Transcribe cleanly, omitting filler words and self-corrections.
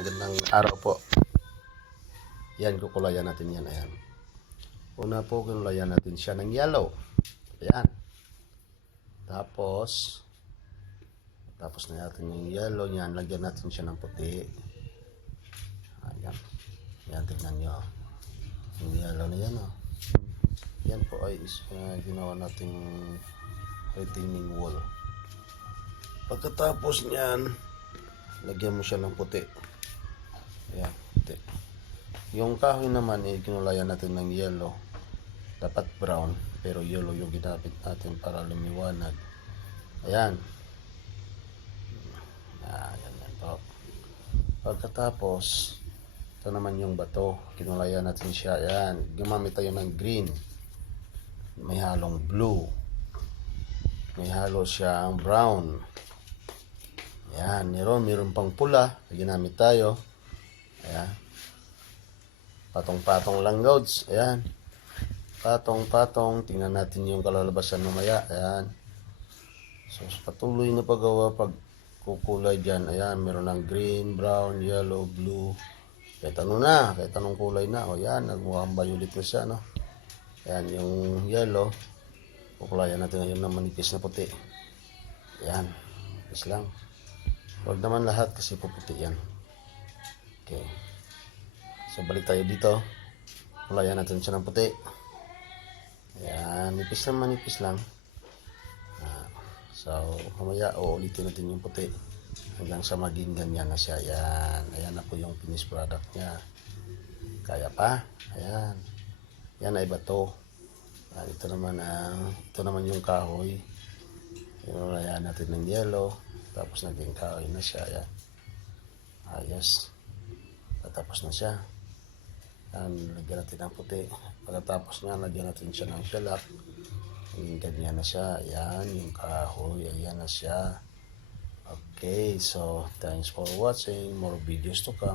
magandang araw po. Yan, kukulayan natin yan. Ayan. Una po, kinulayan natin siya ng yellow. Ayan. Tapos na natin yung yellow niyan, lagyan natin siya ng puti. Ayan. Ayan, tignan nyo. Yung yellow na yan, oh. Yan po ay ginawa nating retaining wall. Pagkatapos niyan, lagyan mo siya ng puti. Ayan, puti. Yung kahoy naman ay kinulayan natin ng yellow. Dapat brown, pero yellow yung ginamit natin para lumiwanag. Ayan. Ayan, yan po. Pagkatapos, ito naman yung bato. Kinulayan natin siya. Ayan. Gumamit tayo ng green. May halong blue. May halo siyang brown. Ayan. Meron pang pula. Ginamit tayo. Ayan. Patong-patong lang, gods. Ayan. Patong-patong. Tingnan natin yung kalalabasan mamaya. Ayan. So, patuloy na paggawa pag kukulay dyan. Ayan. Meron ng green, brown, yellow, blue. Kahit ano na. Kahit anong kulay na. O yan. Nagmukhang violet na siya, no? Ayan. Yung yellow. Kukulayan natin ngayon ng manipis na puti. Ayan. Manipis lang. Huwag naman lahat kasi puputi yan. Okay. So, balik tayo dito. Kulayan natin siya ng puti. Ayan. Nipis na manipis lang. So, mamaya uulitin natin yung puti. Hanggang sa maging ganyan na siya. Ayan. Ayan na po yung finished product niya. Kaya pa. Ayan. Yan ay bato. Ito naman yung kahoy. Kinulayan natin ng yellow. Tapos naging kahoy na siya. Ayan. Ayos. Tapos na siya. Ayan. Lagyan natin ng puti. Pagkatapos nga, lagyan natin siya ng shellac. Ganyan na siya. Ayan. Yung kahoy. Ayan na siya. Okay. So, thanks for watching. More videos to come.